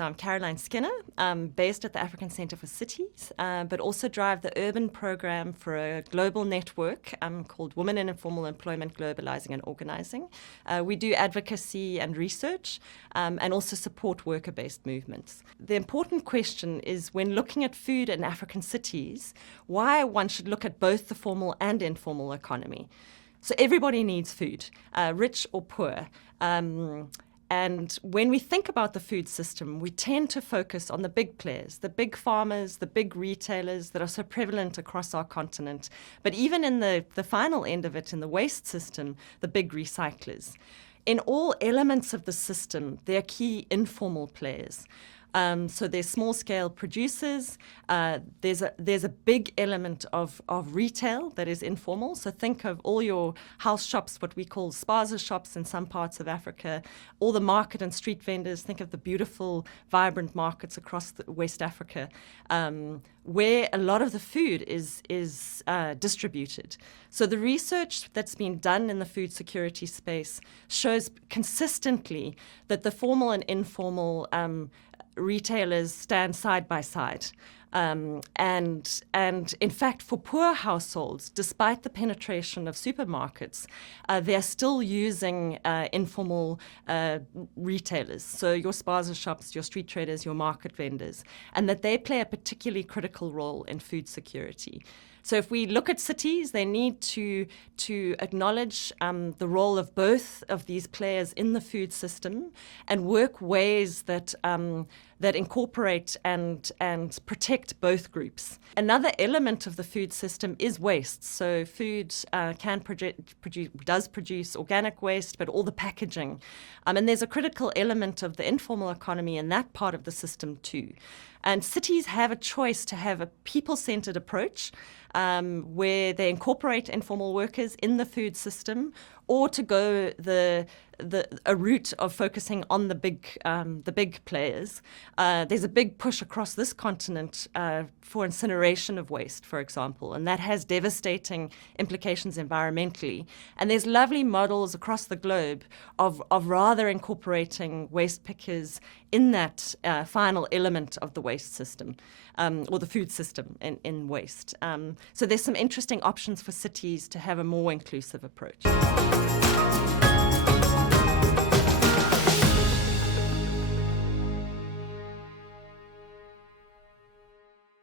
So I'm Caroline Skinner, based at the African Centre for Cities, but also drive the urban program for a global network called Women in Informal Employment, Globalizing and Organising. We do advocacy and research and also support worker-based movements. The important question is, when looking at food in African cities, why one should look at both the formal and informal economy. So everybody needs food, rich or poor. And when we think about the food system, we tend to focus on the big players, the big farmers, the big retailers that are so prevalent across our continent. But even in the final end of it, in the waste system, the big recyclers. In all elements of the system, there are key informal players. So there's small-scale producers. There's a big element of retail that is informal. So think of all your house shops, what we call spaza shops in some parts of Africa, all the market and street vendors. Think of the beautiful, vibrant markets across West Africa, where a lot of the food is distributed. So the research that's been done in the food security space shows consistently that the formal and informal retailers stand side by side. And in fact, for poor households, despite the penetration of supermarkets, they're still using informal retailers. So your spaza shops, your street traders, your market vendors, and that they play a particularly critical role in food security. So if we look at cities, they need to acknowledge the role of both of these players in the food system and work ways that incorporate and protect both groups. Another element of the food system is waste. So food does produce organic waste, but all the packaging. And there's a critical element of the informal economy in that part of the system too. And cities have a choice to have a people-centered approach where they incorporate informal workers in the food system, or to go a route of focusing on the big players. There's a big push across this continent for incineration of waste, for example, and that has devastating implications environmentally. And there's lovely models across the globe of rather incorporating waste pickers in that final element of the waste system, or the food system in waste. So there's some interesting options for cities to have a more inclusive approach.